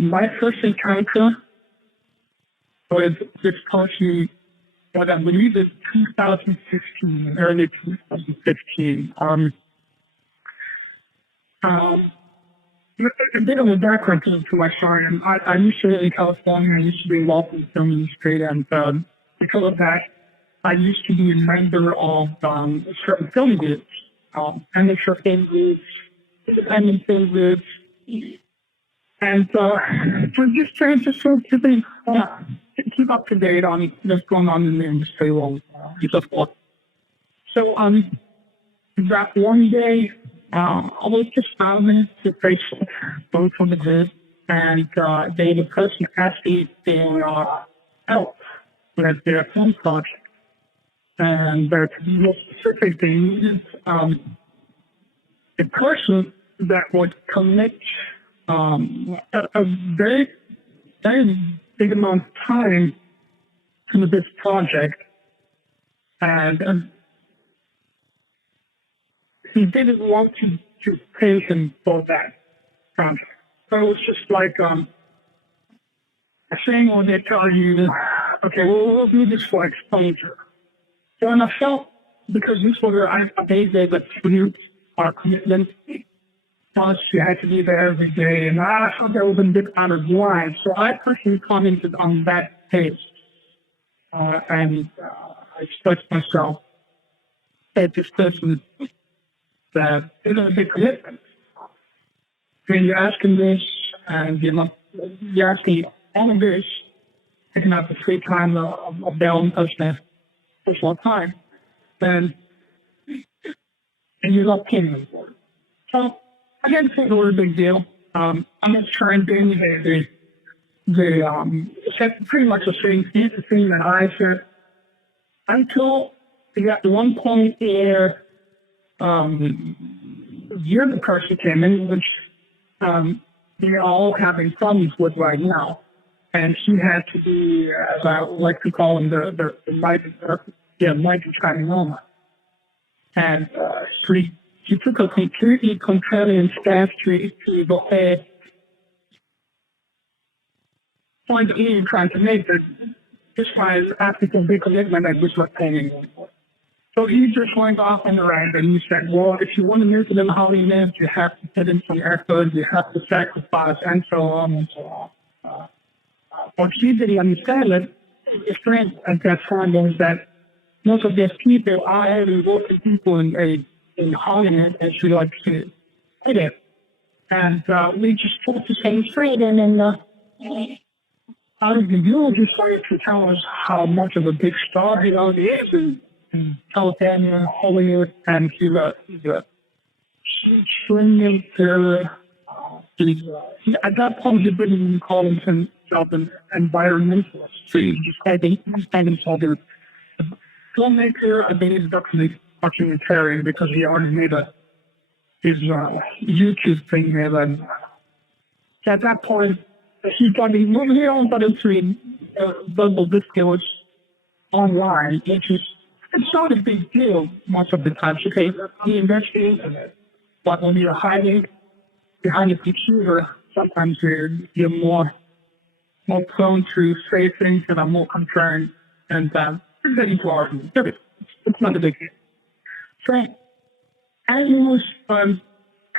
my first encounter with this person was, I believe, in 2015, early 2015. A bit of a background to my story. I used to live in California. I used to be involved in the film industry, and because of that, I used to be a member of certain film groups, amateur film groups, independent film groups, and we're just trying to sort of keep up to date on what's going on in the industry. So that one day, I was just found to Facebook, both on the group, and the person asked me to help with their film project. And to be more specific, they needed a person that would commit a very, very big amount of time to this project. And he didn't want to pay him for that project. So it was just like a thing where they tell you, okay, well, we'll do this for exposure. So and I felt, because this was a day that produced our commitment, plus you had to be there every day, and I thought that was a bit out of line. So I personally commented on that page, and I expressed myself at this person that it was a big commitment. When you're asking this, and you're asking all of this, taking up the free time of their own personal time, then and you're not paying them for it. So I didn't think it was a big deal. I'm just trying to they said pretty much the same thing that I said until they got to one point where you're the person came in, which they're all having problems with right now. And she had to be, as I like to call them, the mighty China. And she took a completely contrarian stance to the whole point that you're trying to make, that this guy's African big commitment that was not paying for. So he just went off on the rant and he said, well, if you want to hear to them how he lived, you have to put in some effort, you have to sacrifice, and so on and so on. What she didn't understand that his friend at that time was that most of these people are having working people in Hollywood, and she likes to hit it. And we just put the same straight in, and out of the blue, just started to tell us how much of a big star he already is in California, Hollywood, and he's extremely good. At that point, he didn't even call himself an environmentalist. So he just had himself a filmmaker. I think he's definitely documentarian because he already made his YouTube thing here. And at that point, he got into verbal discourse online, which is it's not a big deal most of the time. Okay, he investigates it, but when you're hiding behind a computer, sometimes you're more prone to say things that are more concerned and ready to argue. It's not a big deal. So, as he was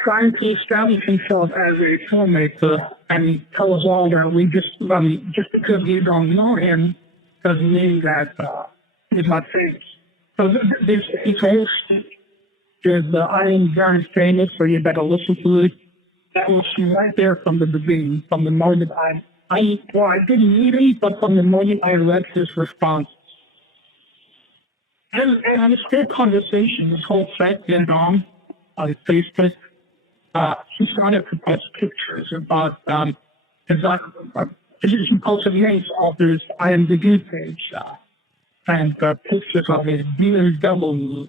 trying to establish himself as a filmmaker and tell us all that we just because you don't know him doesn't mean that he's not famous. So this whole there's the Iron Giant famous, so you better listen to it. That was right there from the beginning, from the moment I didn't read it, but from the moment I read his response. And it's a good conversation. This whole thread went on Facebook. She started to post pictures about she posted links of this IMDb page and pictures of his BMW.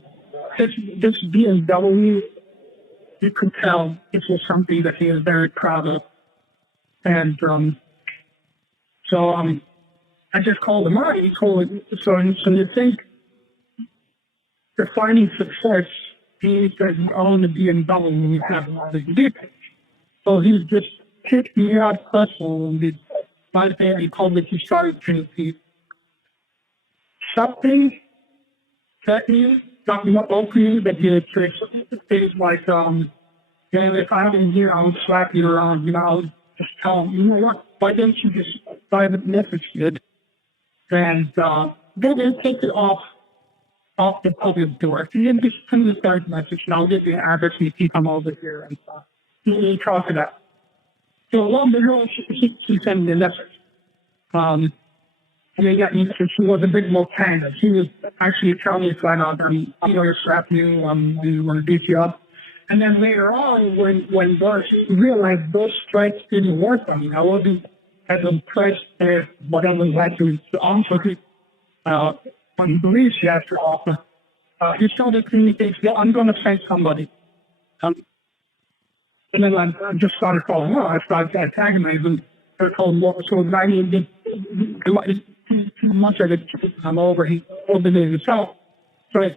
This BMW, you could tell it was something that he was very proud of. And so I just called him out. He told me, so you think defining success means that you own the BMW and you have all the details. So he's just kicked me out personally. My family called me to start to something that you got me opening that did tricks. Things like, if I'm in here, I'll slap you around, I'll just tell them, you know what, why didn't you just private message it? And then they take it off the public door. So you just send this direct message, and I'll give you an address and you can come over here and stuff. You talk it up. So along the road, she sent me a message. And they got me, so she was a bit more kind. She was actually telling me flat out, you're strapped you, we want to beat you up. And then later on, when Bush realized those strikes didn't work on me, I wasn't as impressed as whatever led to the officer, when police after officer, he started communicating, well, I'm going to send somebody. And then I just started calling her. I started antagonizing her, told more. So I mean, much of it, I'm over. He opened it himself. So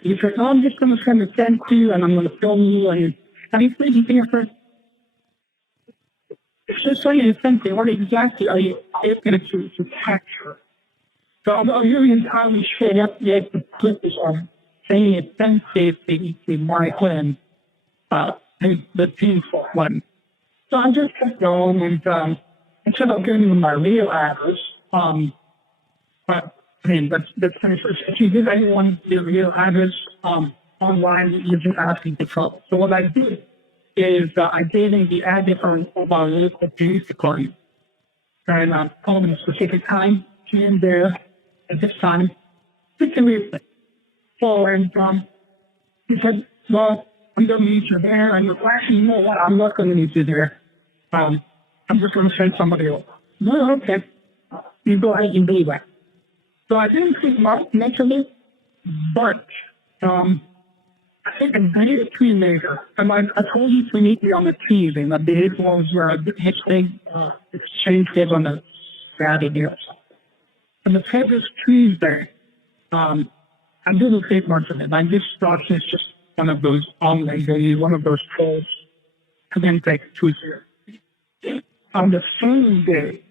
he said, oh, I'm just going to send a text to you and I'm going to film you. And he's thinking here for, it's just so you think, what exactly are you going to capture? So I'm really entirely straight up yet the police are saying it's sensitive to my plan, the painful one. So I just kept going and instead of giving them my real address, but I mean, that's kind of first. If you give anyone the real address online, you're just asking for trouble. So what I did is I gave them the address of our local police department. And I told them a specific time, here and there, at this time, it's a weird thing. So, and he said, well, I'm going to meet you there. And actually, you know what? I'm not going to meet you there. I'm just going to send somebody over. No, okay. You go ahead and do that. So I didn't see much mentally, but I think I need a filmmaker. And I told you to meet me on the Tuesday. And the date was where I hit thing, exchange it on the Saturday or something. And the previous Tuesday, I didn't think much of it. I just thought it's just one of those online, one of those trolls. And then take Tuesday. On the same day,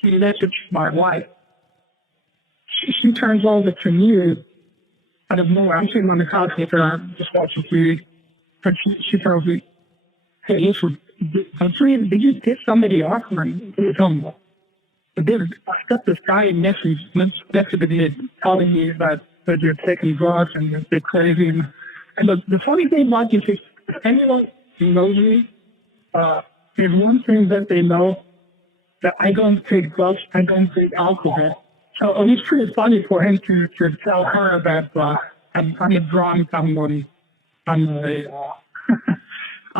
she messaged my wife. She turns over to me out of nowhere. I'm sitting on the couch with her, I'm just watching TV. But she tells me, hey, I'm saying, did you get somebody off? And I told me, I got this guy in message telling me that you're taking drugs and they're crazy. And the funny thing about this is, anyone who knows me, there's one thing that they know, that I don't take drugs, I don't take alcohol. So it was pretty funny for him to tell her that I'm kind of drawing somebody on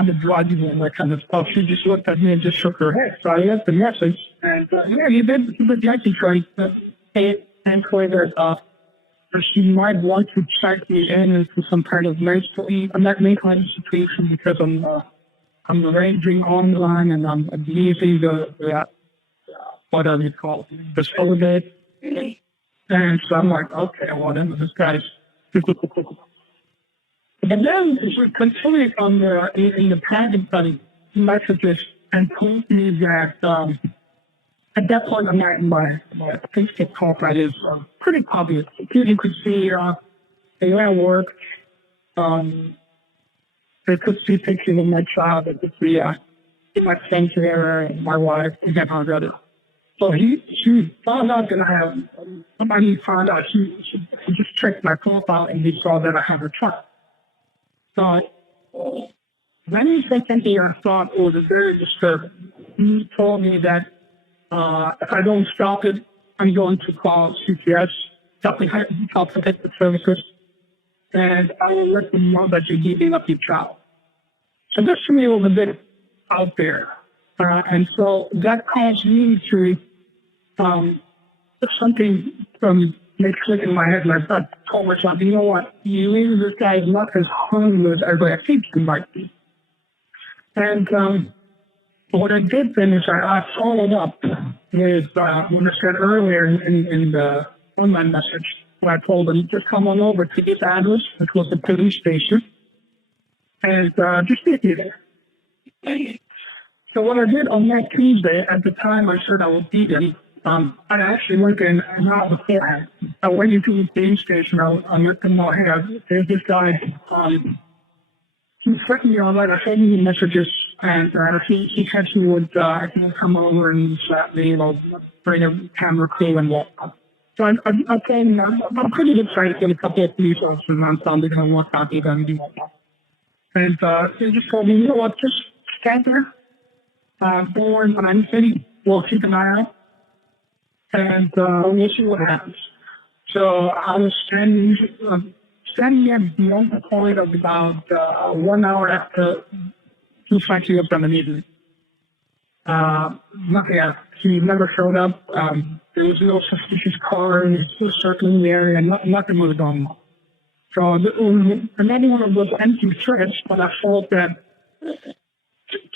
the drugs and that kind of stuff. She just looked at me and just shook her head. So I left the message. And he did actually try to say it and Twitter she might want to check me in into some kind of mental situation because I'm arranging online and I'm using the whatever you call it, the solidate. And so I'm like, okay, well then this guy's and then we continued on in the padding study messages and told me that at that point I'm not in my Facebook profile is pretty obvious. You could see they were at work. They could see pictures of my child. They could see my sanctuary and my wife. And then I read it. So she found out that I have somebody found out she just checked my profile and he saw that I have a truck. So when he said something I thought was very disturbing, he told me that if I don't stop it, I'm going to call CPS, something Child Protective Services, and I will let them know that you're giving up your child. So this to me was a bit out there. And so that caused me to something from make click in my head, like I told myself, you know what, you leave this guy not as harmless as I think he might be. And what I did then is I followed up with what I said earlier in the online message, where I told him to come on over to this address, which was the police station, and just meet me there. So what I did on that Tuesday, at the time I said I was vegan, I actually went in and not beforehand. I went into the train station. I let them know, hey, there's this guy. He threatened me all night. I sent me messages, and he said he would come over and slap me, bring a camera crew and whatnot. So I'm saying I'm pretty excited to get a couple of police officers on Sunday going to walk out there and do whatnot. And he just told me, you know what, just stand there. Born when I'm city, we'll keep an eye out, and we'll see what happens. So I was standing at beyond the point of about 1 hour after he actually up on the meeting. Nothing else. He never showed up. There was no suspicious car, and he was circling the area, and nothing was going on. So another one of those empty threats, but I felt that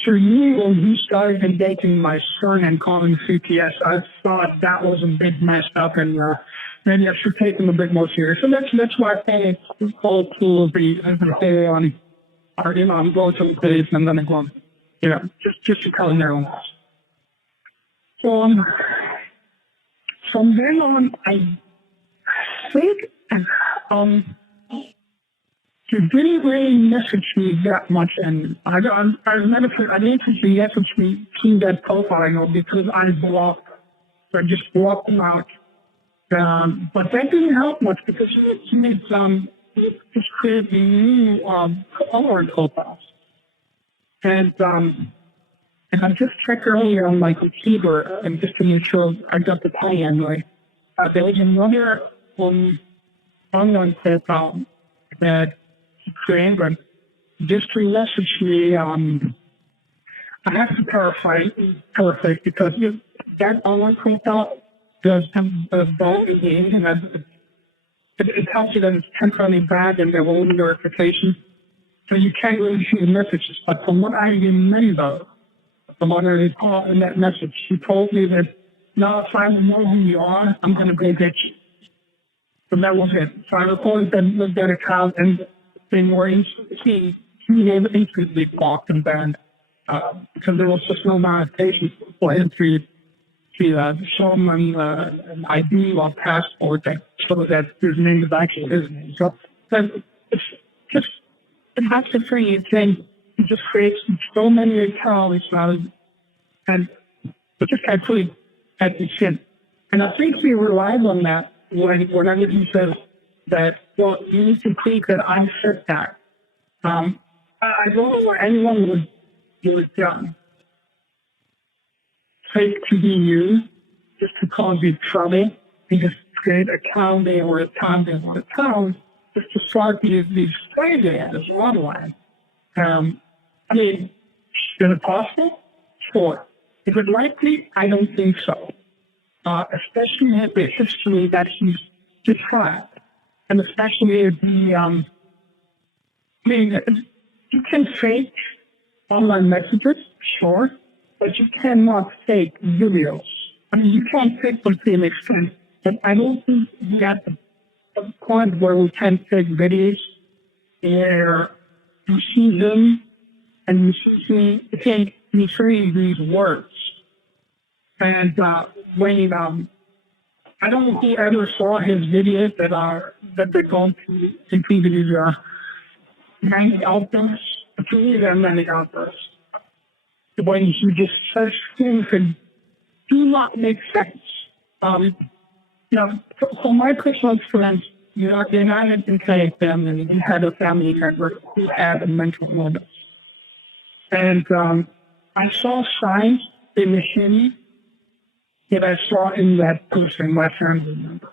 to me, when he started engaging my son and calling CPS, I thought that was a bit messed up, and maybe I should take him a bit more serious. So that's why I think it's called to be on, or I'm going to the police and then I'm going, just to tell them their own loss. So from then on, I think he didn't really message me that much, and I didn't see me see that profile, because I blocked, so I just blocked him out. But that didn't help much because he made just created new colored profiles, and I just checked earlier on my computer, and just to make sure I got the tie anyway. There was another unknown profile that but just to message me, I have to paraphrase because that online profile does have a bone game, and it tells you that it's temporarily bad and there won't be notification. So you can't really see the messages. But from what I remember, from what I recall in that message, she told me that, no, if I know who you are, I'm going to go get you. So that was it. So I recorded that account, and thing where he instantly blocked and banned because there was just no notification for him to show him an ID or passport that so that his name is actually his name. So it has to create things. It just creates so many accounts and it just had to at the shit. And I think he relies on that whenever he says that, well, you need to think that I'm shit that. I don't know what anyone would take to be used just to cause you trouble and just create a county or a town or a town just to start these strangers online. I mean, is it possible? Sure. Is it likely? I don't think so. Especially with the history that he's described. And especially the, you can fake online messages, sure, but you cannot fake videos. I mean, you can't fake them to an extent, but I don't think we got the point where we can fake videos where you see them and you can't retrieve these words. And when I don't know if you ever saw his videos that they're going to include these many outbursts. To me, there are many outbursts. When he just says things that do not make sense. For my personal experience, then I had been saying family, he had a family member who had a mental illness. And I saw signs in the city that I saw in that person, my family member.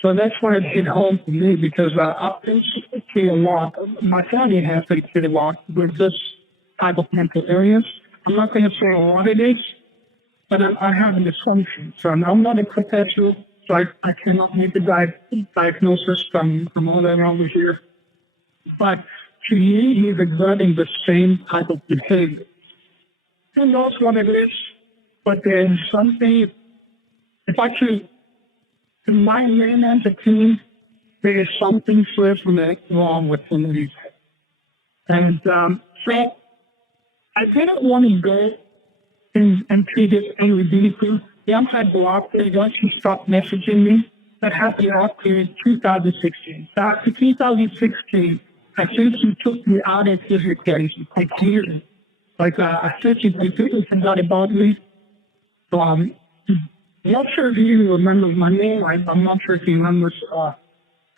So that's why it hit home to me, because I've been pretty a lot. My family has been pretty a lot with this type of mental areas. I'm not going to say what it is, but I have a dysfunction. So I'm not a professional, so I cannot make the diagnosis from all that around here. But to me, he's exerting the same type of behavior. Who knows what it is? But there's something, if I could, in my name as a team, there is something seriously wrong with some of these. And I didn't want to go and treat it anything. The outside block, they actually stopped messaging me. That happened after in 2016. So after 2016, I think he took me out of his education, like years. Like, I said, he completely forgot about me. So, I'm not sure if he even remembers my name. I'm not sure if he remembers,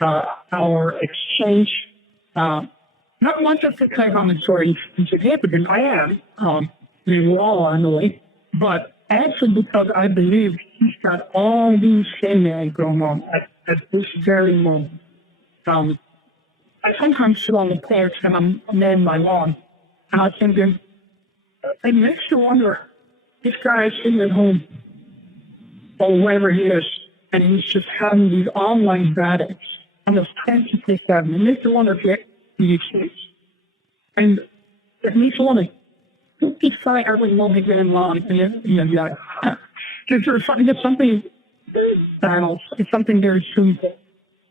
our exchange. Not much of the take on the story is significant. I am, we all are annoyed, but actually because I believe he's got all these things going on at this very moment. I sometimes sit on the porch and I'm mowing my lawn, and I think it makes you wonder, this guy is sitting at home, or wherever he is, and he's just having these online battles, and it's 10 to 57. It makes you wonder if he exists. And it makes you wonder, this guy every moment getting long, there's something battles, it's something very simple.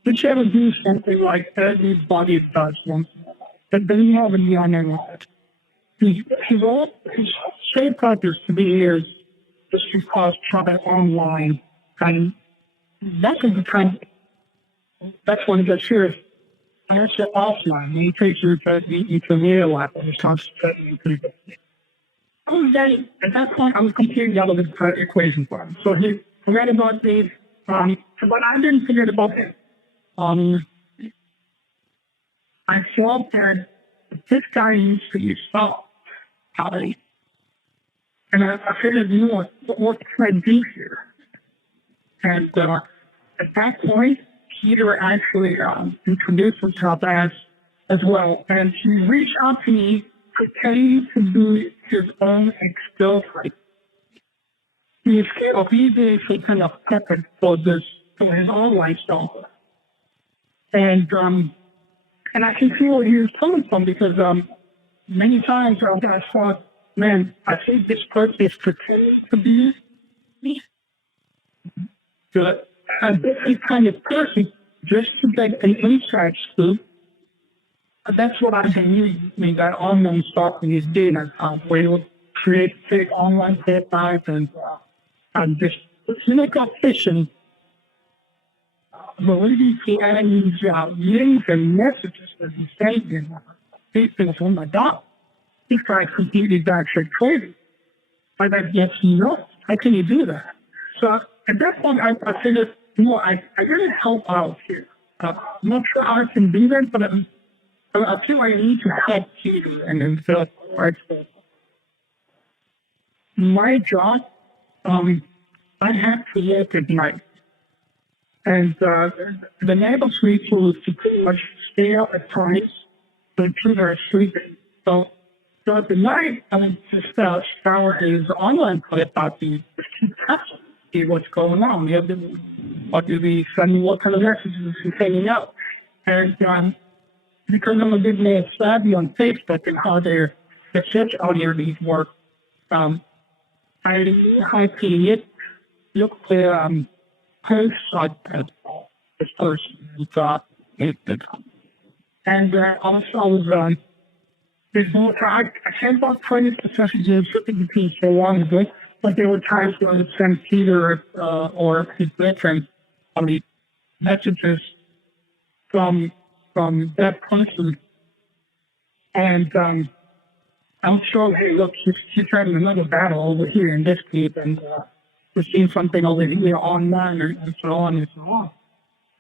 Did you ever do something like everybody does once? But then you have a young and He wrote his state practice to be years just because trouble online. And that's the kind, that's when it gets serious. I said offline, you take your you can realize it comes to people. At that point, I was completely out of the equation for him. So he read about these, but I didn't forget about it. I felt that this guy needs to be stopped. And I figured, you know what can I do here? And at that point, Peter actually introduced himself as well. And he reached out to me to pay to do his own skill fight. He basically kind of prepped for this, for his own lifestyle. And I can see where he was coming from because many times I thought, man, I think this person is pretending to be me. And this is kind of person just to get an inside scoop. That's what I can use. I mean, that online stalking is doing. Where you create fake online profiles and just make up fishing. But when you see enemies links and messages that you send in, these things, oh my God, this guy completely actually crazy. Like that, yes, how can you do that? So at that point, I figured, I really help out here. I'm not sure how I can do that, but I feel I need to help you and then feel right. My job, I have to work at night. And the neighbors need to pretty much stay up at times until they're sleeping. So at the night, just scour his online platform to see what's going on. We have to be sending what kind of messages he's sending out. And because I'm a bit more savvy on Facebook and how the search algorithms work, I create look for posts like this person who got it. And also I was there's more I can't about 20 messages shipping to so long ago, but there were times when I would send Peter or his girlfriend messages from that person. And I'm sure, hey, look, she's having another battle over here in this group, and we're seeing something over here online, and so on and so on.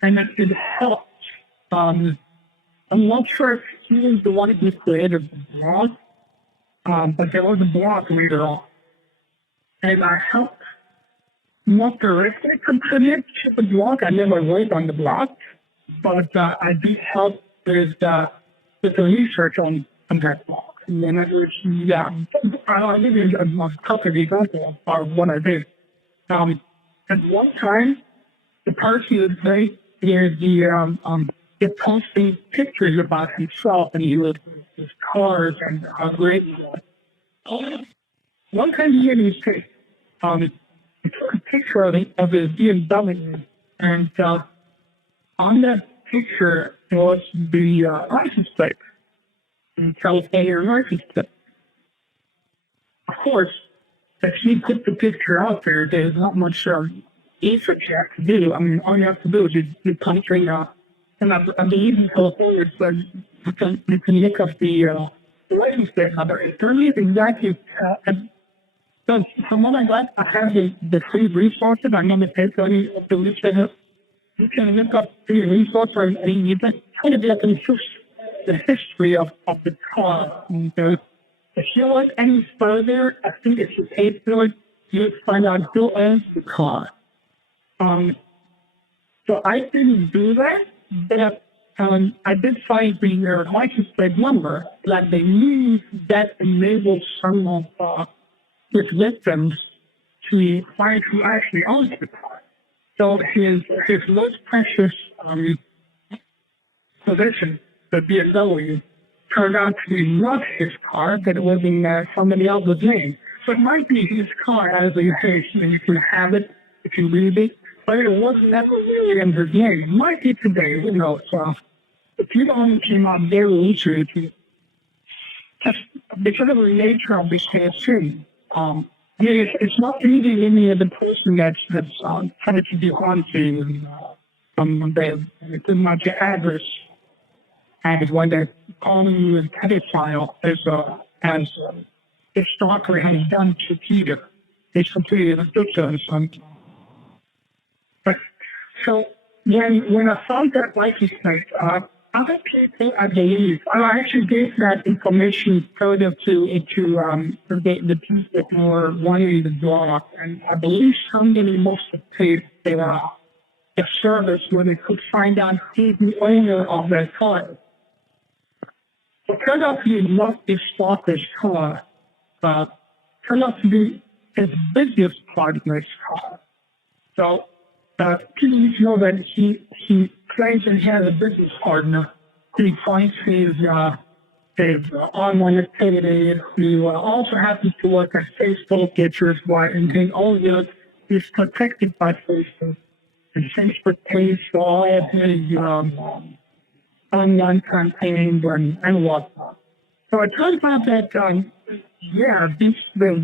And it helped. I'm not sure if he was the one who created the blog, but there was a blog later on. And I helped not directly contribute to the blog. I never wrote on the blog, but I did help with the research on that blog. And then I'll give you a couple of examples of what I did. At one time, the person would say, here's the posting pictures about himself and he was his cars and how great he was. One time he had his take, he took a picture of his BMW, and on that picture was the license plate. In California license plate. course, if you put the picture out there, there's not much research you have to do. I mean, all you have to do is you punch right now. And I believe in California, it's like you can look up the license plate number. It really is exactly. So from what I got, I have the free resources. I'm going to take any of the links that have. You can look up free resources and you can kind of look into the history of the car. And, if you look any further, I think if you pay for it, you'll find out who owns the car. So I didn't do that, but I did find the license plate number that they use that enables some of his victims to find who actually owns the car. So his most precious possession, the BMW, turned out to be not his car, that it was in somebody else's name. So it might be his car as a case, and you can have it if you read it, but it wasn't ever really in his name. It might be today, who knows. If you don't came out very easily, just because of the nature of this case, it's not really any of the person that's trying to be haunting and they didn't have the address. And when they're calling you a pedophile as a stalker has done to Peter, it's completely ridiculous. But so when I found that license plate, other people, I believe, I actually gave that information further to the people that were wanting the dog, and I believe somebody must have paid a service where they could find out who the owner of that car. It turned out to be not this stalker's car, but turned out to be his business partner's car. So people need to know that he claims that he has a business partner. He finds his online activity. He also happens to work at Facebook, gets his wife, and then all the is protected by Facebook. And Facebook pays for all of his online campaigns and whatnot. So it turns out that, the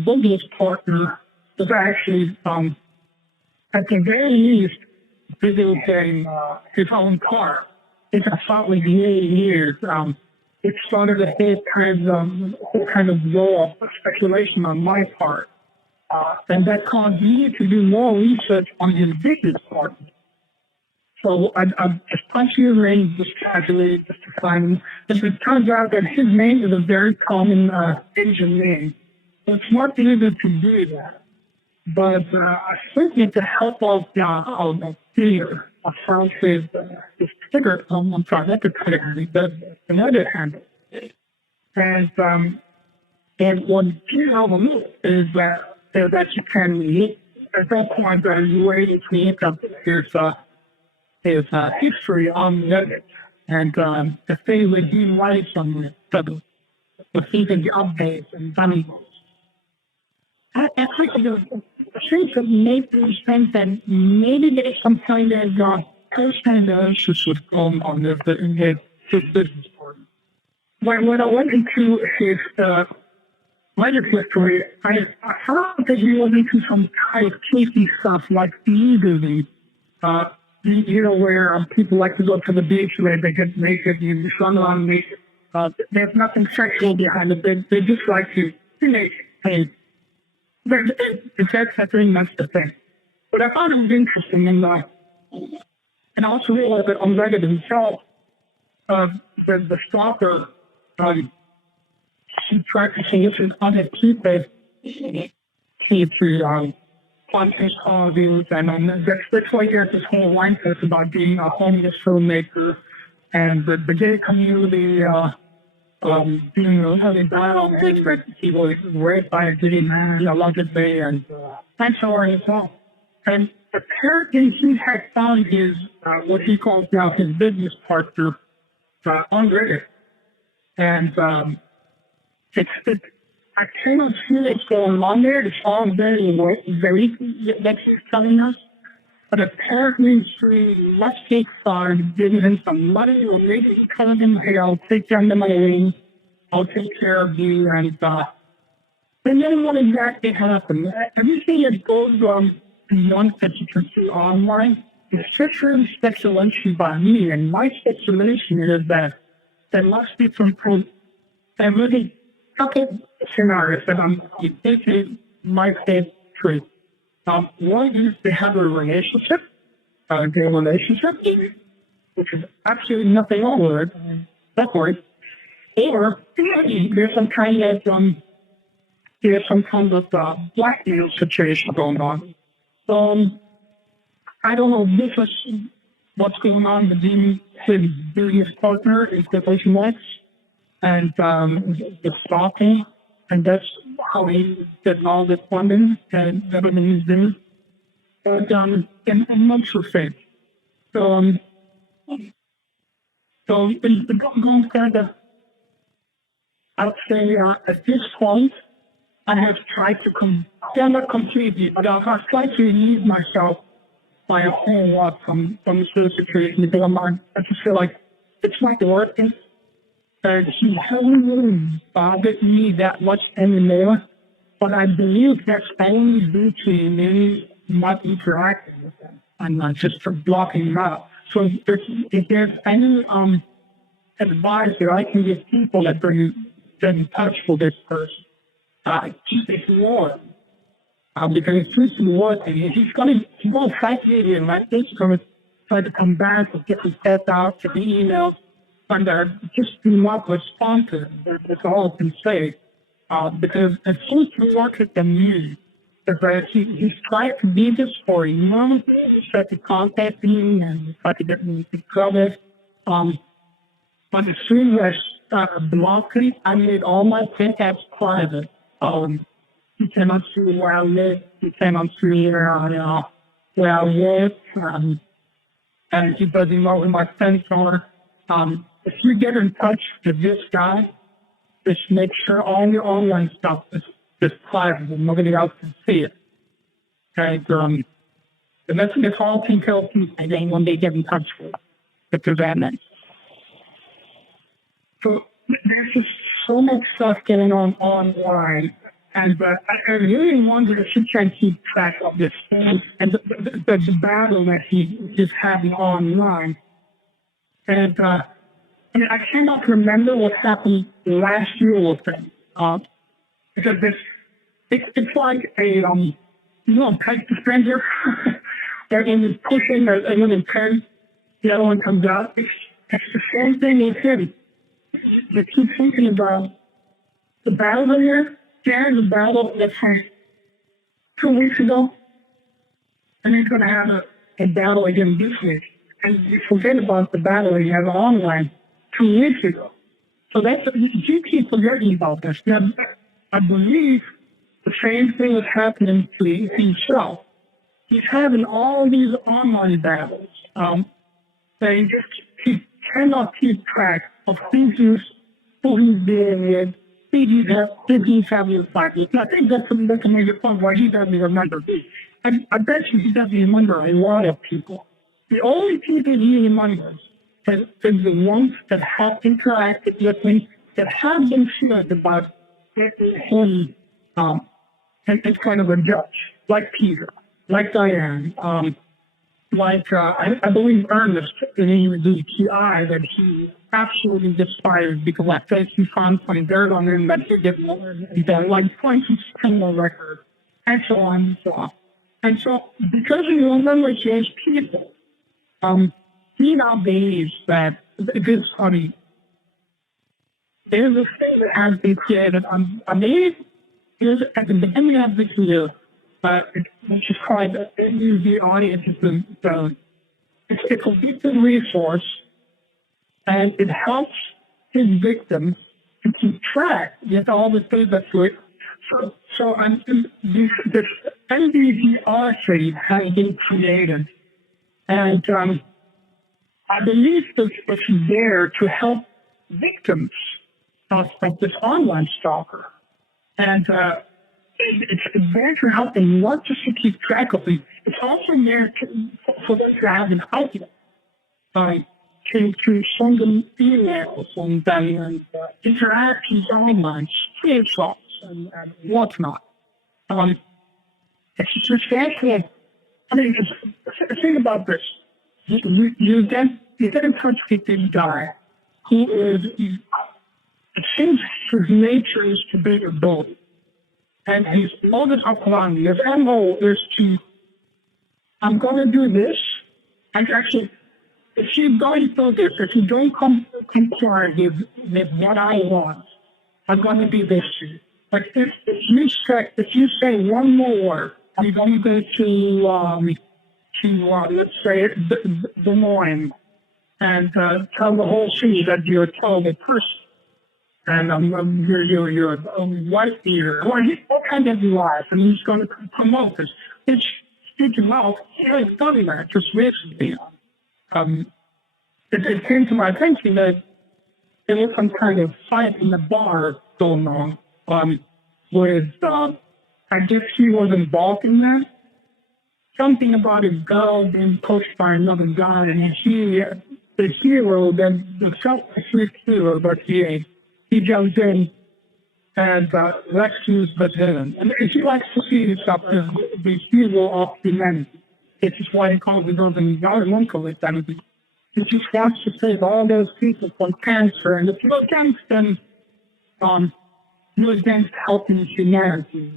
business partner is actually, at the very least, visiting his own car. It's a solid 8 years. It started a whole kind of blow of speculation on my part. And that caused me to do more research on his business partner. So I just punched his name, just calculated just to find him. As it turns out that his name is a very common Asian name. So it's not easy to do that. But I think with the help of Peter, I found his Twitter, I'm sorry, not the Twitter, but another handle. And what Peter overlooked is that you can look at that point that you were able to look up his history on the internet. And if they would do write on it, receiving the updates and funny. I think that maybe sense that maybe there is some kind of personal analysis was going on there in his business partner. When I went into his writer history, I found that he was into some kind of tasty stuff like e-giving. Where people like to go to the beach where they get naked and the sun on naked. There's nothing sexual behind it. They just like to be naked. And it's actually that's the thing. But I found it was interesting, and I also realized that on Reddit himself, the stalker, he practicing it with other people to on his views, and that's why there's this whole line post about being a homeless filmmaker, and the gay community, having dialogue, he was raped by a gay man, allegedly, and so on and so on. And apparently he had found his, what he calls now his business partner, on Reddit. And I cannot see what's going on there. It's all very that he's telling us. But apparently she must take fun, giving him some money or maybe telling him, hey, I'll take you under my wing. I'll take care of you. And And then what exactly happened? Everything that goes on beyond that you can see online is strictly speculation by me, and my speculation is that there must be some and really couple scenarios that I'm thinking might be true. One is they have a relationship, their relationship, which is absolutely nothing wrong with it, that word. Or there's some kind of blackmail situation going on. I don't know. This is what's going on between his business partner, his division X, and the stalking, and that's how he did all this funding and everything he's doing. But in months of faith. So it's going kind of, I would say at this point, I have tried to not completely, but I have tried to relieve myself by a whole lot from the situation because I just feel like it's not working. She hasn't really bothered me that much anymore, but I believe that's only due to me not interacting with them and not just for blocking them out. So if there's any advice that I can give people that get in touch with this person, just ignore him. Because it's too small, and if he's going to fight me and like this, going to try to come back and get his head out to the emails, and just do not respond to him. That's all I can say. Because it seems to work at the me. Because he's trying to be this for a month, he tried to contact me and tried to get me to trouble. But as soon as I blocked him, I made all my contacts private. You cannot see where I live. You cannot see where I live. And he doesn't know where my friends are. If you get in touch with this guy, just make sure all your online stuff is private and nobody else can see it. Okay? And that's all I can tell people when they get in touch with if there's that next. So there's just so much stuff going on online. And I really wonder if she can keep track of this thing and the battle that he's having online. And I cannot remember what happened last year with him. Because it's like a type of stranger. They're in pushing and then in turn, the other one comes out. It's the same thing with him. They keep thinking about the battle here. There's a battle that had 2 weeks ago, and they're going to have a battle again this week. And you forget about the battle they had online 2 weeks ago. So you keep forgetting about this. Now, I believe the same thing is happening to himself. He's having all these online battles. He cannot keep track of who he's being with. He's having a fight. I think that's a major point why he doesn't remember me. I bet you he doesn't remember a lot of people. The only people he remembers has been the ones that have interacted with him, that have been shared about him as kind of a judge, like Peter, like Diane, I believe Ernest in the TI that he absolutely despises because I think he found some dirt on him that he didn't want, like points his criminal record, and so on and so on. And so, because he remembers those people, he now believes that this, there's a thing that has been created. I believe is at the beginning of this year, which is called MBVR. It's a victim resource, and it helps his victims to keep track with all the things that's good. So this MBVR thing has been created, and I believe this was there to help victims of this online stalker. And it's there to help them not just to keep track of it, it's also there for them to have an outlet. To send them emails and interactions online, screenshots, and whatnot. It's just actually, I mean, think about this. You get in touch with this guy who is, it seems his nature is to be a bully. And his modus operandi, his MO is to, I'm going to do this, and actually, if you don't do this, if you don't comply with what I want, I'm going to do this to you. But if you say one more word, I'm going to go to let's say, Des Moines, and tell the whole city that you're a terrible person. And you're a white eater, or all kinds of lies, and he's going to promote this. It's speaking out, he has done that just recently. It came to my attention that there was some kind of fight in the bar going on, where I guess he was involved in that. Something about his girl being pushed by another guy, and the hero, the self-assured hero, but he jumps in and rescues the villain. And he likes to see himself as the hero of humanity. It's just why he calls it an environmental insanity. He just wants to save all those people from cancer. And if you're against them, you're against helping humanity.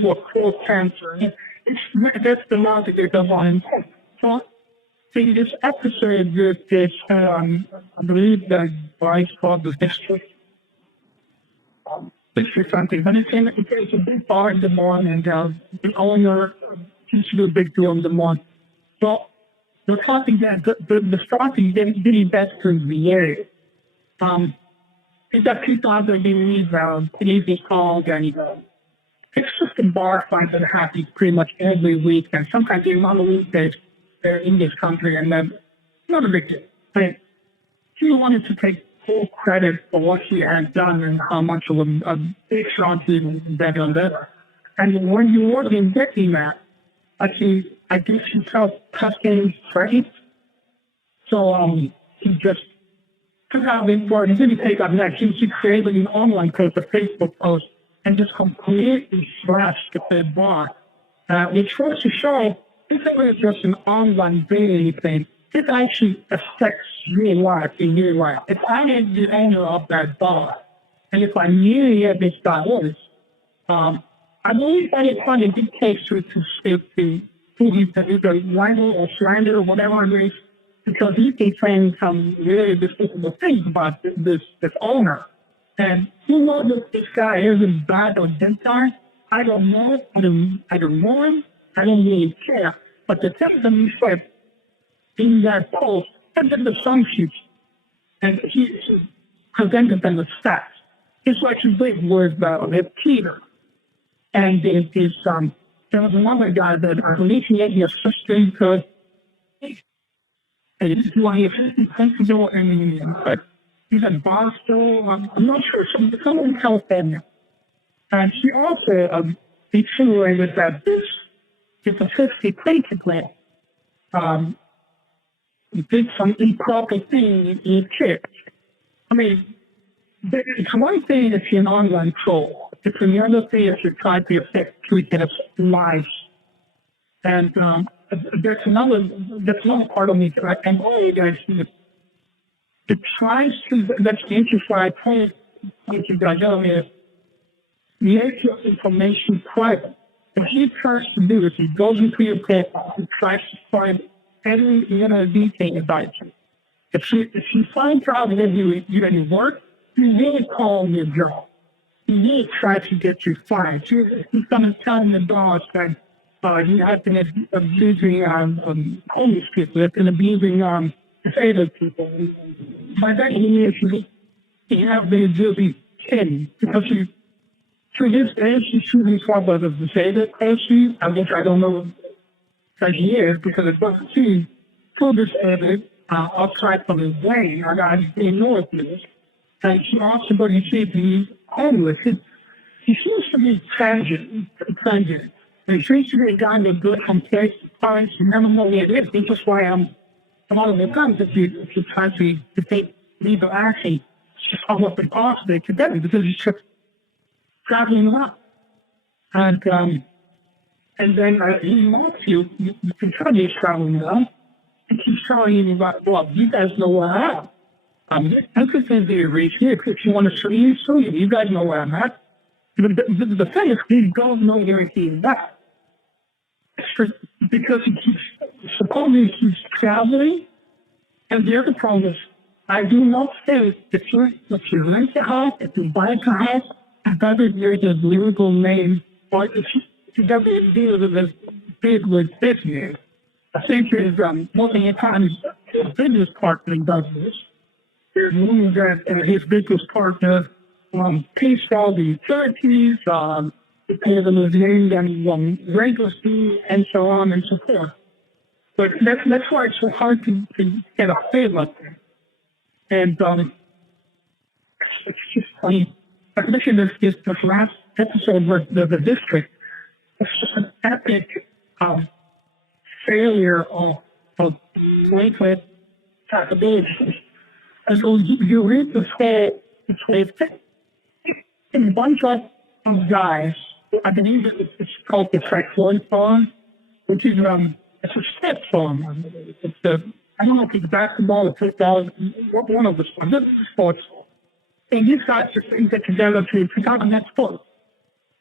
You're for cancer. That's the logic that goes on. So, in this episode, there's this, I believe the vice called the district. Or something. And it's a big bar in Des Moines, and the owner used to do a big deal in Des Moines. So, they're talking that the starting didn't best for the area. He's got 2,000 DVDs around, easy calls, and it's just a bar fight that happens pretty much every week, and sometimes even on the weekdays they're in this country, and then not a big deal. But he wanted to take full credit for what he had done and how much of a big shot he was better and better. And when he wasn't getting that, I guess he felt getting threatened. So he just took out his word. He didn't take up next. He created an online post, a Facebook post, and just completely slashed the bar. Which goes to show this isn't just an online dating thing. This actually affects real life in real life. If I am the owner of that bar, and if I knew who this guy was, I believe that it's not a good case to who he's a libel or slander or whatever it is, because he can saying some really despicable things about this owner. And who knows if this guy is a bad or good guy? I don't know. I don't know him. I don't really care. But the thing that he said in that post, and then the song sheets, and he presented them the stats. It's like his big words about with Peter. And there was another guy that I believe he had his sister because it's why he's sensible and he's in Boston. I'm not sure, someone in California. And she also insinuated that this is a 50 basically did some improper thing in church. I mean, it's one thing if you're an online troll. It's another thing if you try to affect people's lives. And there's another part of me that I can only guys it tries to, that's the interesting point with you guys, make your information private. What he tries to do is he goes into your profile and tries to find any detail about you. If he finds out that you work, he will call your job. He will try to get you fired. He's going to tell the boss that you have been abusing homeless people, you have been abusing disabled people. By that he have been abusing kids because to this day, she's shooting trouble as a disabled person, which I don't know that he is because it doesn't seem too disabled outside from his brain. I didn't know it is. And she also got to see he's homeless. He seems to be transient. He seems to be a guy that good from place to place. You never know where it is. That's why a lot of the times if you try to take legal action, just come up and possibly together because it's just traveling around. And then he mocks you, you can tell he's traveling around, and he's telling you about, well, you guys know where I am. I could send you a reach here if you want to show you, you guys know where I'm at. The thing is, he don't know where he's at. Because supposedly he's traveling, and the other problem is, I do not say if you rent a house, if you buy a house, whether there's a legal name, or if you don't deal with this big with business. I think there's most of the time his business partner does this. Meaning that his business partner pays all the utilities, pays them his name and rental fee, and so on and so forth. But that's why it's so hard to get a fee like that. And it's just funny. I mentioned this last episode where the district was just an epic failure of delinquent capabilities. And so you read the state, it's a bunch of guys, I believe it's called the Cyclone Farm, which is it's a step farm. It's I don't know if it's basketball or football, one of the sports. This is sports. And these guys just get together to talk on that sport.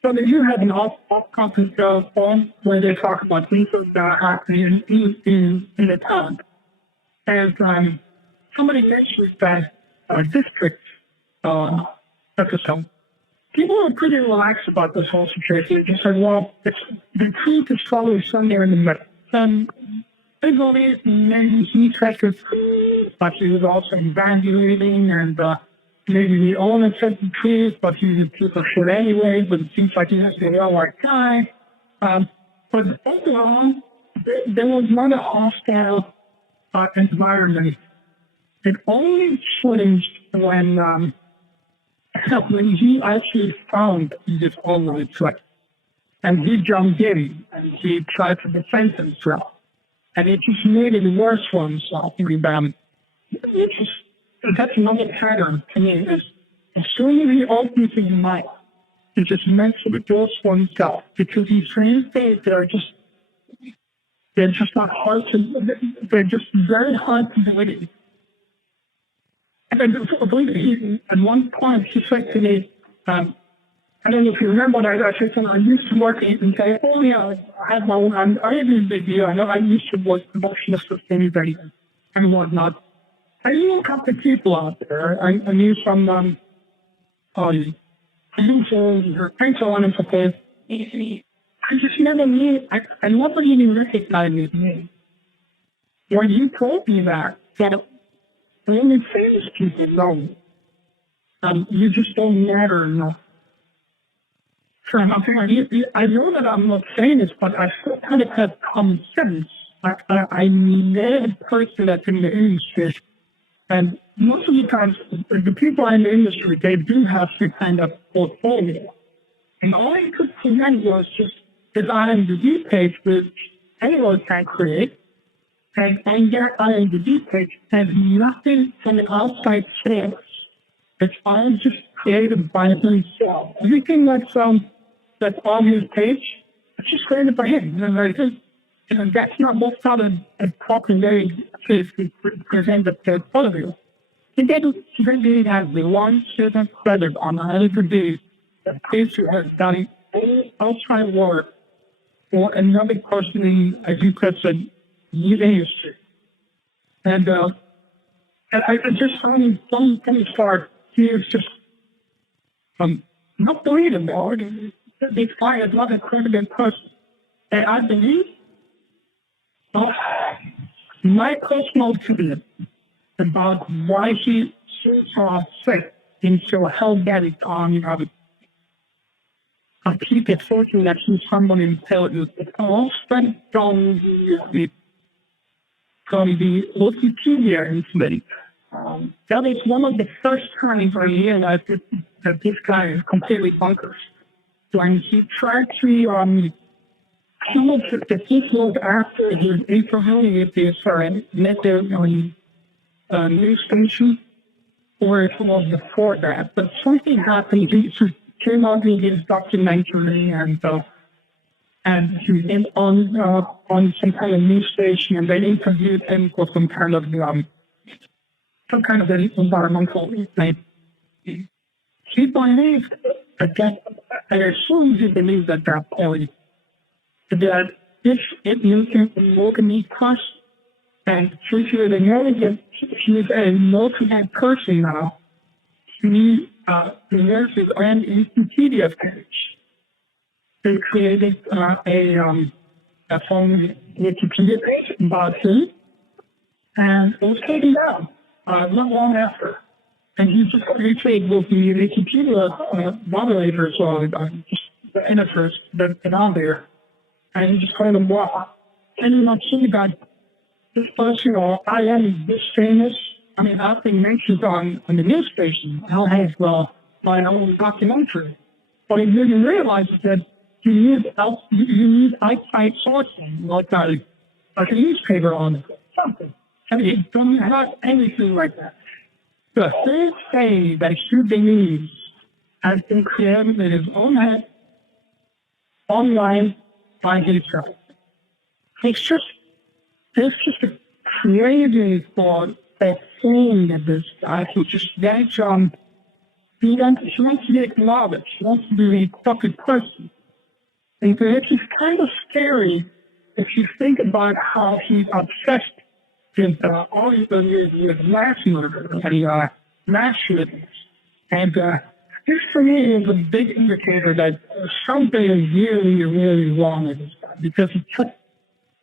So then you have an off-conference forum where they talk about things that are happening in the town. And somebody gets with that district episode. People are pretty relaxed about this whole situation. They said, well, the truth is probably somewhere in the middle. There's only maybe he treasures, but he was also evaluating, and maybe the owner said the truth, but he was a piece of shit anyway, but it seems like he has the right guy. But overall, there was not a hostile environment. It only changed when he actually found this online threat. And he jumped in, and he tried to defend himself. And it just made it worse for himself. That's another pattern to me. As soon as he opens his mouth, he just makes it worse for himself. Because he's saying things that are they're just not hard to, they're just very hard to believe. And I believe he, at one point, he said to me, I don't know if you remember what I said to him, I used to work in say, oh yeah, I had my own, I have a big deal. I know I used to work promotion assistant and whatnot. I knew a couple of people out there. I knew some producers or and so on and so forth. I just never knew, I nobody even recognized me. When you told me that only famous people know, you just don't matter enough. Sure, I know that I'm not saying this, but I still kind of have common sense. I need a person that's in the industry. And most of the times, the people in the industry, they do have some kind of portfolio. And all I could present was just this IMDb page, which anyone can create. And their IMDb page has nothing from the outside source. It's all just created by himself. Everything that's on his page, it's just created by him. And that's not what's out of a proper way to present the portfolio. He didn't have the one certain credit on how to do the page who has done outside work for another person, as you could say, industry. And I just found him from the start, he was just not believable. This guy is not a credible person. And I believe my personal opinion about why he so upset and so hell-bent on people thinking that he's someone intelligent. It's all spent on the Wikipedia incident. That is one of the first times I realized that this guy is completely bonkers. When he tried to some of the people after he was unfamiliar with this met their news station, or it was before that, but something happened. came out with his documentary, and he went on some kind of news station, and they interviewed him for some kind of an environmental thing. He believed that, I assume he believed at that point, that if you can work in these costs, and since you're the narrative, she's a multi-head person now, she nurses and Wikipedia page. They created a home Wikipedia page about him, and it was taken down not long after. And he just retweeted with the Wikipedia moderators or just the editors that get on there. And he just kind of walk. And you know, see that this person, or I am this famous. I mean, I've been mentioned on the news station. I'll have my own documentary. But he didn't realize that you need outside sourcing, like a newspaper on it, something. I mean, it doesn't have anything like that. The third thing that he believes has been created in his own head, online, by himself. It's just a crazy thought that thing that this guy who just gets he wants to be acknowledged, he wants to be a fucking person. And it's just kind of scary if you think about how he's obsessed with all these years with mass murder and mass shootings. And this for me is a big indicator that something is really, really wrong with this guy, because he took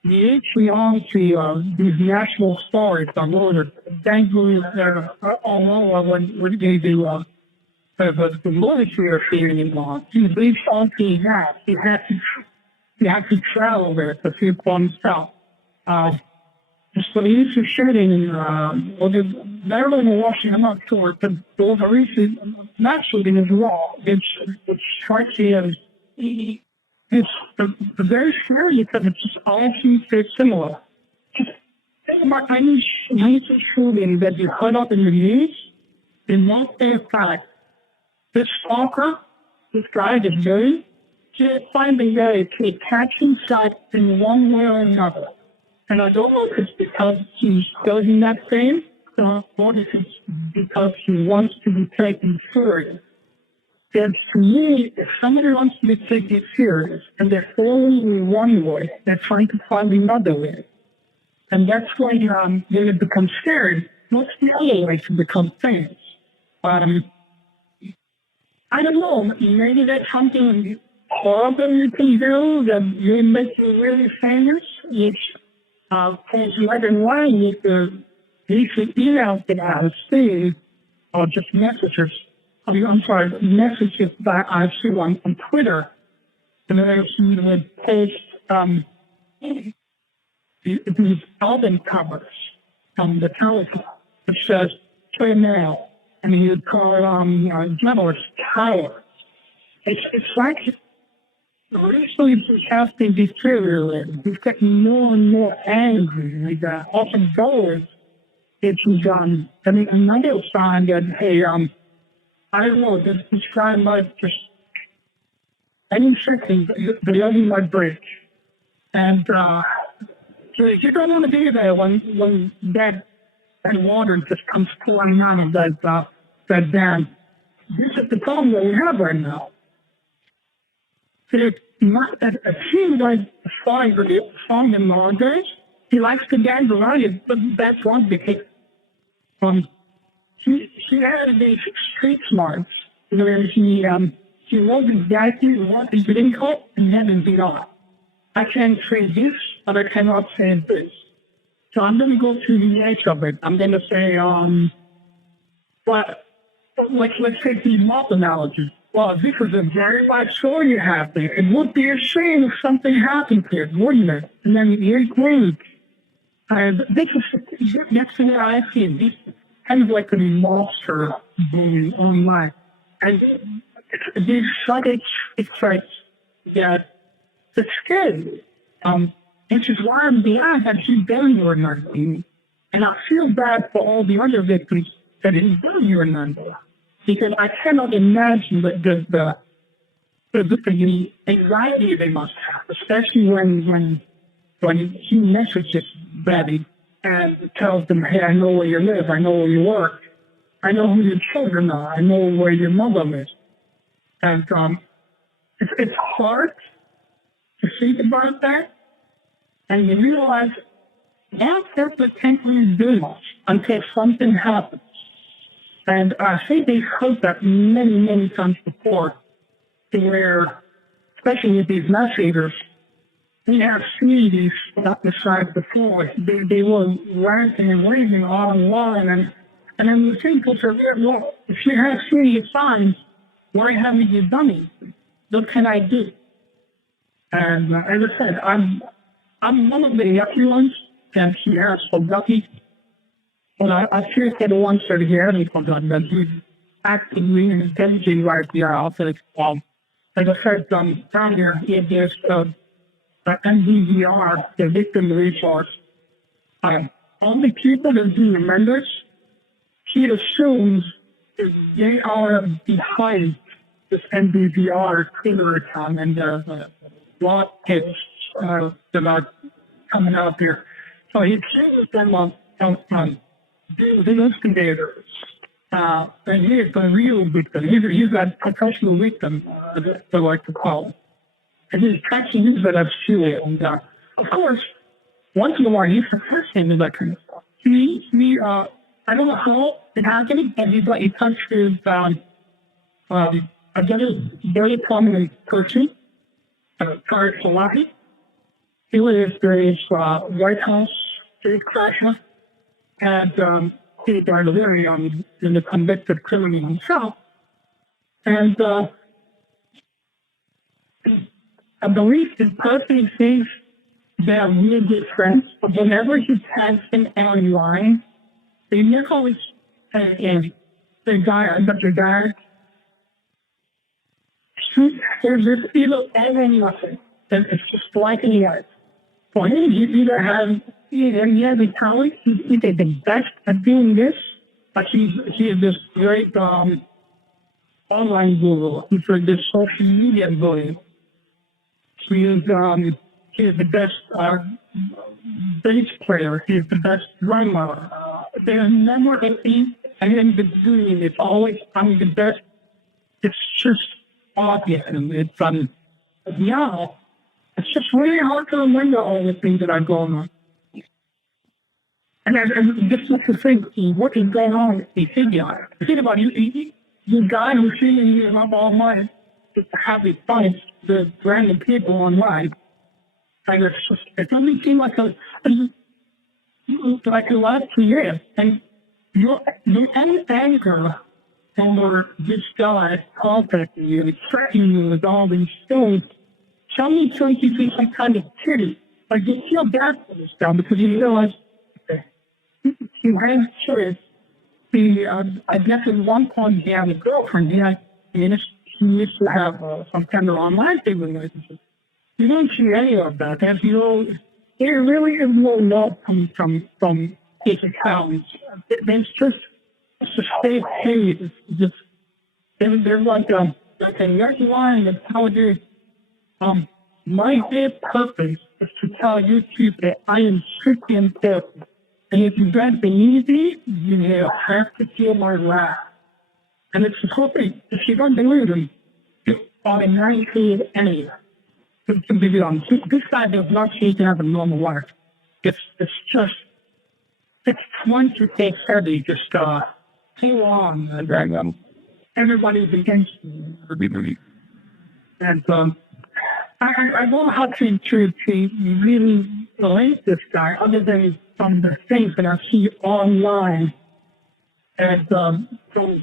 the on to these national stars on order, dangling there all over when they do the military feeling involved. He leaves on to that. He had to travel there to see for himself. So he used to shooting in Maryland or Washington, I'm not sure, but there was a recent mass shooting as well, which strikes me as it's very scary because it's just all seems very similar. Just think about any shooting that you put up in the news, in one day fact, this stalker, this guy, this guy, just finding a catch himself in one way or another. And I don't know if it's because he's building that fame, or if it's because he wants to be taken serious. And to me, if somebody wants to be taken serious, and they're following one way, they're trying to find another way. And that's why they become scared. What's the other way to become famous? I don't know, maybe that's something horrible you can do that will make you really famous. It's because like in line, you should email to that see, or just messages. Messages that I see on Twitter. And then I see the post these album covers from the telephone. It says, play mail. And you call it, journalist power. It's like, recently he has been deteriorating. He's getting more and more angry. Like, often goes, it's, another sign that, hey, I don't know, this guy might just, any second, the other might break. And, so you don't want to be there when that water just comes pouring out of that dam. This is the problem that we have right now. It seems like Song in nowadays, he likes to dance around, but that's one because he had these street smarts where he wasn't dashing, he wasn't getting caught, and hadn't been on. I can say this, but I cannot say this. So I'm going to go through the edge of it. I'm going to say, let's take the mob analogy. Well, this is a very bad story you have there. It would be a shame if something happened here, wouldn't it? And then you agree. And that's the way I see it. This kind of like a monster being online. And these psychic effects that it's scary. Which is why MBVR had two failure numbers. And I feel bad for all the other victims that didn't failure number. Because I cannot imagine the the anxiety they must have, especially when he messages Betty and tells them, hey, I know where you live, I know where you work, I know who your children are, I know where your mother lives. And it's hard to think about that, and you realize that's their potentially business until something happens. And I think they've heard that many, many times before, where, especially with these messengers, we have seen these stuff besides before. They were ranting and raving online, and then the people said, well, if you have serious signs, why haven't you done it? What can I do? And as I said, I'm one of the lucky ones, and he has so lucky. But I seriously don't want to hear anything from that. He's actively and intelligently right here. I'll say it's like I said, down here, he has MBVR, the Victims Resources. All the people that do remembers, he assumes they are behind this MBVR Twitter account and the blog hits that are coming out here. So he accuses them of the investigators. And he is a real victim. He's a professional victim, they like to call it. And he's catching these that I've seen. And of course, once in a while, he's successful in that kind of stuff. I don't know how it happened, but he touched his, very prominent person, Tarek Salafi. He was various White House crasher, and he died very in the convicted criminal himself. And I believe his person thinks they're really good friends. Whenever he tags him online, they always and the guy, there's this either and nothing. And it's just like any art. For him, he either has the talent, he's either the best at doing this, but he is this great online guru. He's like this social media guru. He is the best bass player. He's the best drummer. There's never anything to do. It's always the best. It's just obvious. And it's it's just really hard to remember all the things that are going on. And just to think, what is going on with the figure? Think about the guy who's seeing you up all night just to have these fights with random people online. And it doesn't seem like the last 2 years. And you're anger over this guy contacting you and threatening you with all these things. Some of you think some kind of pity. Like you feel bad for this guy because you realize he has choice. I guess at one point he had a girlfriend. He used to have some kind of online dating relationship. You don't see any of that. And there really is no love coming from his accounts. It's just safe hate. It's just there's like a young line that's how it is. My whole purpose is to tell you people that I am strictly important. And if you guys believe me, you have to feel my wrath. And it's the whole thing. If you don't believe him, it's automatically an enemy. To be honest, this guy does not seem to have a normal life. It's going to take heavy, just too long. And everybody's against you. And I don't know how to really relate this guy other than from the things that I see online and from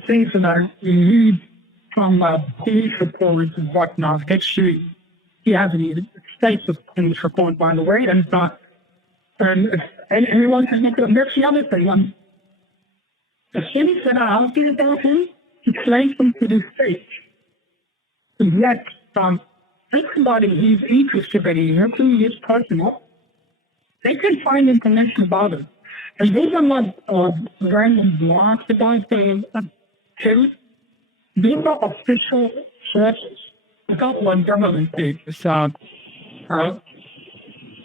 things that I read from police reports and whatnot. Actually, he hasn't even states of police report, by the way, and everyone can make it. That's the other thing. The city said I'll get about him to place him to the state. And yet, if somebody he's interested in who he is personal, they can find information about it. And these are not random blogs about things. These are official sources. I got one government thing,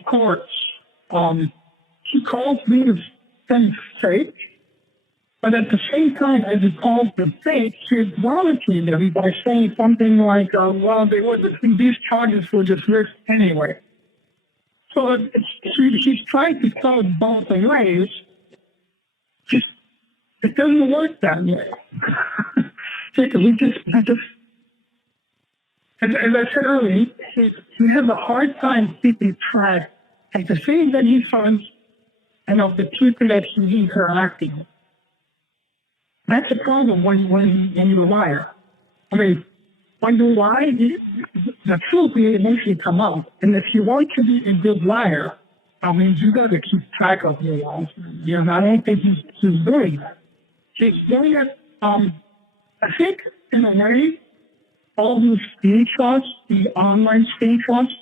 courts. He calls these things fake, but at the same time, as he calls them fake, he's acknowledging them by saying something like, well, these charges were dismissed anyway. So he's trying to tell us both ways. Just, it doesn't work that way. As I said earlier, he has a hard time keeping track of the things that he finds and of the people that he's interacting with. That's a problem when you're a liar. I mean, when you lie, the truth will eventually come out. And if you want to be a good liar, I mean, you got to keep track of your lies. You know, I don't think he's doing that. He's doing it, I think, in a way, all these screenshots, the online screenshots,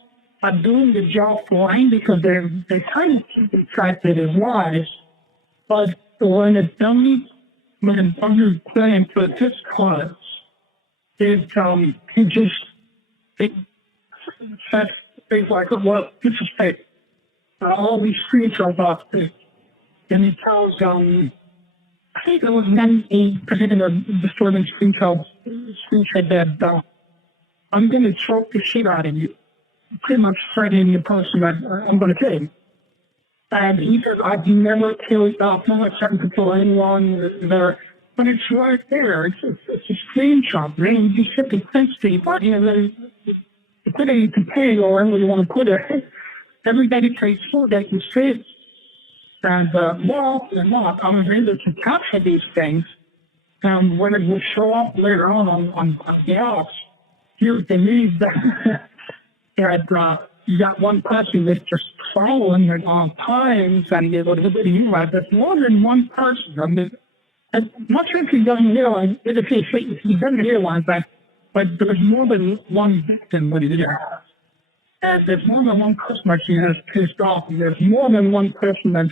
are doing the job for him because they're kind of keeping track of his lies. But when it's done, when it's under playing for this cause, he says things like, well, this is fake. All these screenshots are fake. And he tells, I think it was a particular disturbing screenshot that I'm going to choke the shit out of you. Pretty much threatening the person that I'm going to kill. And he says, I've never killed no certain people, anyone there. But it's right there. It's a screenshot. Right? You simply think to but you know, the you can pay or wherever you want to put it. Every dedicated food that you say. And more than not, I was able to capture these things. And when it will show up later on the apps, you believe that you got one person that's just following it on times and able to do that. There's more than one person. I mean, and much as he doesn't realize, he doesn't realize that, but there's more than one victim when he's there. And there's more than one person that he has pissed off. And there's more than one person that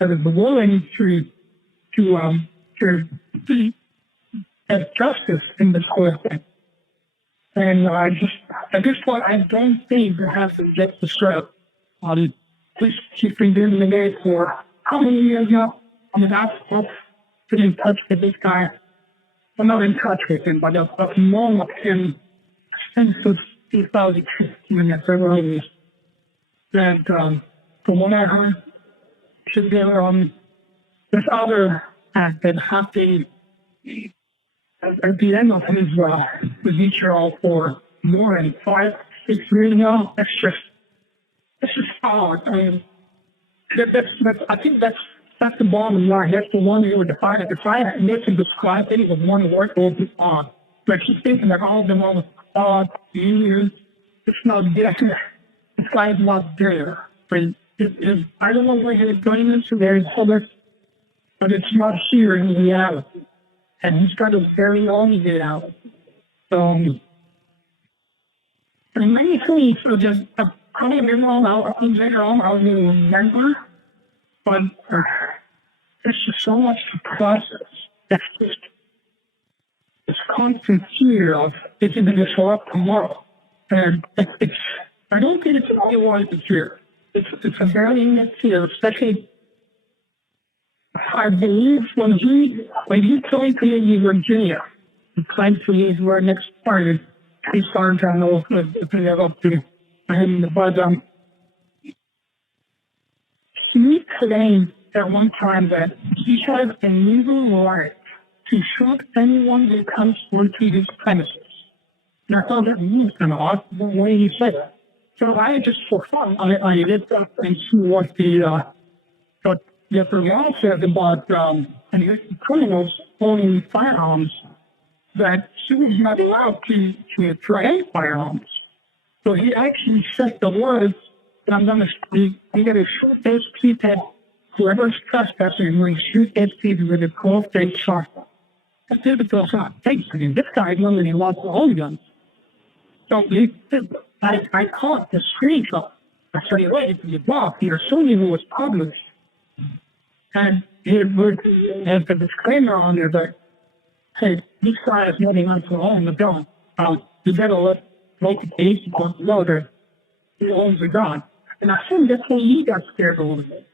is willing to have justice in this whole thing. And at this point, I don't think there has to get the strap. Please keep doing the day for how many years now? I mean, I've been in touch with this guy. I'm not in touch with him, but I've known him since 2015 at several years. And from what I heard, this other act that happened at the end of his trial for more than 5-6 years now. It's just hard. I mean, I think that's the bottom line. That's the one you would define it. If I had to describe it with one word, it would be odd. But keep thinking that all of them are odd, years. It's not there. This guy's not there. But I don't know where he's going into there, but it's not here in reality. And he's got a very long to get out. So, and many things are just, I don't know, in general, I don't even remember, but there's just so much to process. That's just this constant fear of it's going to show up tomorrow. And I don't think it's what you want to fear. It's a very neat fear, especially I believe when he came to Virginia, he claimed to his were next party. He started to know if they ever up to him. But he claimed at one time that he has a legal right to shoot anyone who comes into his premises. And I thought that was kind of odd the way he said it. So I just for fun, I looked up and see what the law says about criminals owning firearms, that she was not allowed to try firearms. So he actually said the words that I'm going to shoot those people, whoever's trespassing, we're going to shoot those people with a 12-gauge shotgun. That's typical shot. Thanks to him. This guy's known he lost the whole guns. So I caught the screenshot. I said, wait, you blocked. You're assuming it was published. And it would have a disclaimer on there that, hey, this guy is letting us alone the gun. You better let local police don't know that he owns a gun. And I think that's when he got scared a little bit.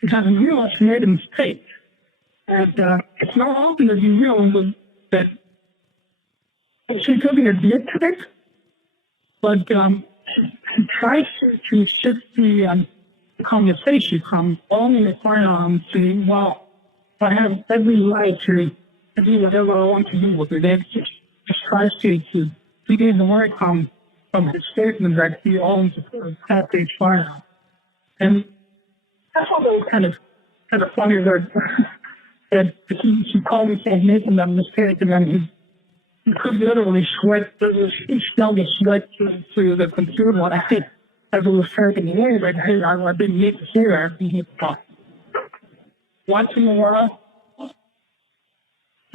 Because he realized he made a mistake. And it's not often that you realize that she could admit to it, but she tries to shift the conversation from only the firearm to, well, I have every right to do whatever I want to do with it. And just tries to gain the word from his statement that he owns a half-age firearm. And that's also kind of funny that he called me saying making that mistake, and then he could literally sweat, he smelled the sweat through the computer. And I think as it was starting to hear that, hey, I didn't need to hear that. He thought, once in a while,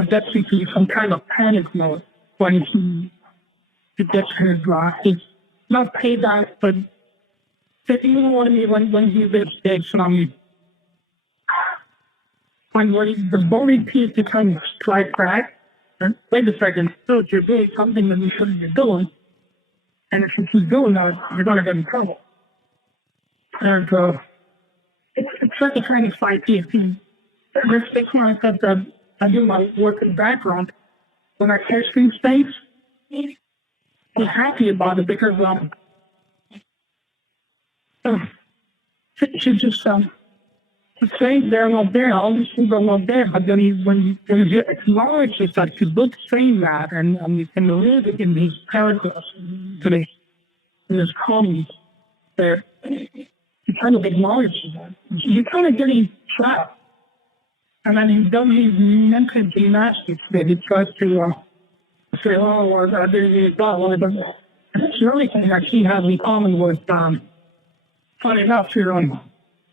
that's into some kind of panic mode when he gets his he's not paid out, but you know what I mean, when he mistakes, when the bony piece becomes strike back, and wait a second, so you're doing something that you shouldn't be doing, and if you keep doing that, you're going to get in trouble. And it's like a kind of fight. There's the clients that I do my work in the background. When I catch these things, I'm happy about it because she just saying they're not there, all these things are not there. But then when you acknowledge it, that you look saying that, and you can live in these characters today, in this comedy, there, you kind of acknowledge that. You're kind of getting trapped. And then he doesn't even mention the nasty that he tries to say, oh, well, I didn't need that. But it's the only thing that she has in common with, funny enough, here on,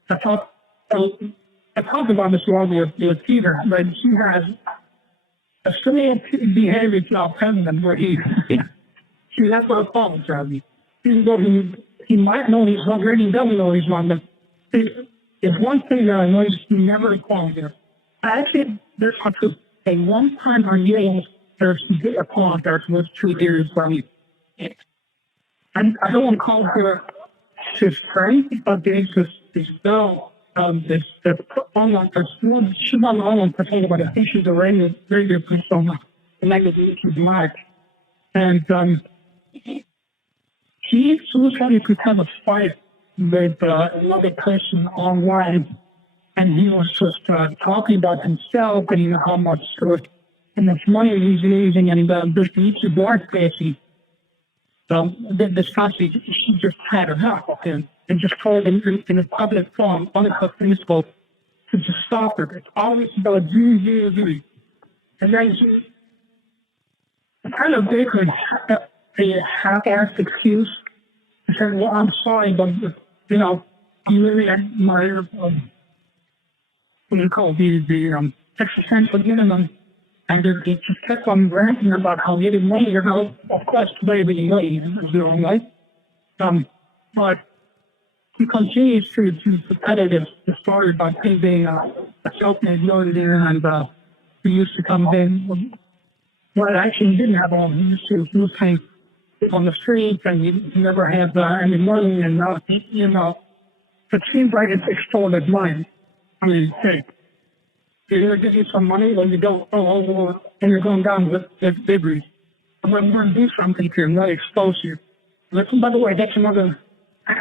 I talked about this one with Peter, but he has a strange behavior to feminine where he that's what I apologize. He might know he's wrong, or he doesn't know he's wrong, but it's one thing that I noticed he never apologized. Actually, there's a one time on Yale, there's a apologize was 2 years from me. I don't want to call her his friend, but there's this girl, this online person, she's not an online person, but I think she's a radio persona, and I guess she's Mark. And she was trying to have a fight with another person online. And he was just talking about himself and how much stuff and the money he's using, and this YouTube Wordpress. This country, she just had her house and just told him in a public forum on her Facebook to just stop her. It's always about you. And then she kind of gave her a half-assed excuse. She said, well, I'm sorry, but, you really admire the existential minimum, and they just kept on ranting about how they didn't money, or how, of course, baby money is doing, right? But he continues to repetitive the story about him being a self-made millionaire, and he used to come in. Well, actually, he didn't have all. He was kind of on the streets, and he never had any money, and it seems like it's extorted money. I mean, hey, you're going to give you some money when you don't, and you're going down with debris. I'm going to do something to you, not expose you. Listen, by the way, that's another, I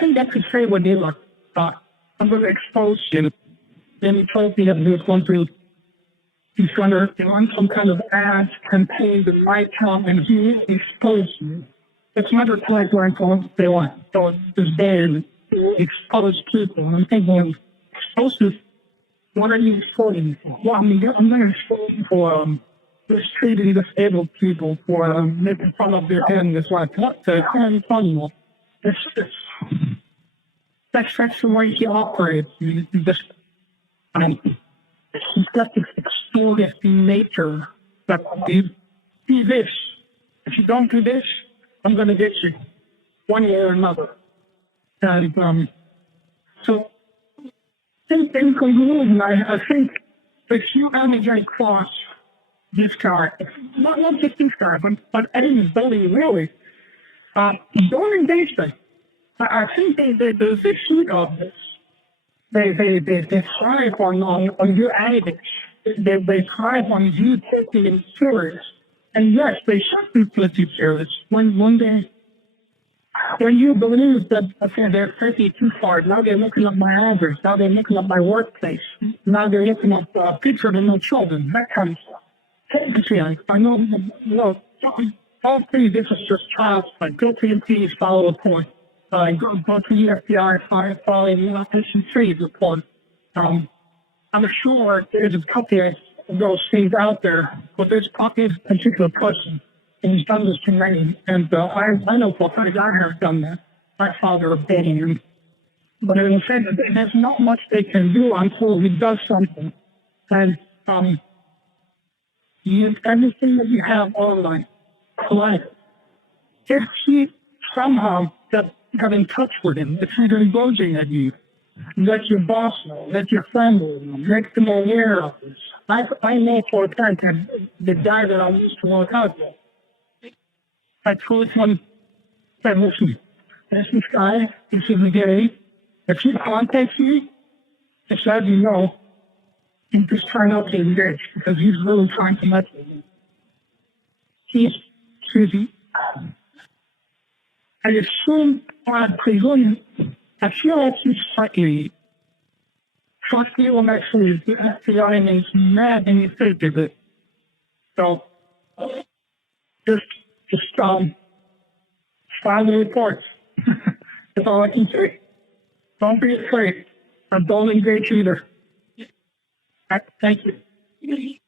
think that could say what they like. I'm going to expose you. Then he told me that he was going to, he's going to run some kind of ad campaign that might come and he expose you. It's not a place where they want, so it's there to expose people. I'm thinking, explosive, what are you exposing for? Well, I'm going to expose for mistreating disabled people, for making fun of their head, this like what the kind of that's the way he operates. He's just, he's got this explosive nature that do this. If you don't do this, I'm going to get you one way or another. And so, in conclusion, I think that you have to cross this guy, not just this guy, but any bully really, Don't engage them. I think there's a shoot of this. They thrive on your antics. They thrive on you taking it serious. And yes, they should be pretty serious. When you believe that, okay, they're pretty too far, now they're looking up my address, now they're looking up my workplace, now they're looking up pictures of no children, that kind of stuff. Take the feeling. I know, all three, this is just child's play. Go to your police, follow a point. Go to the FBI, follow the trees report. I'm sure there's a couple of those things out there, but there's probably a particular person, and he's done this to many. And I know for a fact I have done that. My father abandoned him. But in fact, there's not much they can do until he does something. And everything that you have online, collect. If he somehow got in touch with him, if he's engaging at you, let your boss know, let your family know, make them aware of this. I know for a fact that the guy that I used to work out with, I told him, said, listen, there's this guy, he's in the gay. If he contacts you, just as you know, you just try not to engage because he's really trying to mess with you. He's busy. I assume, I presume, I feel like he's psychic. Trust me when I say the FBI makes me mad and you think of it. So, just file the reports. That's all I can say. Don't be afraid. And don't engage either. Thank you.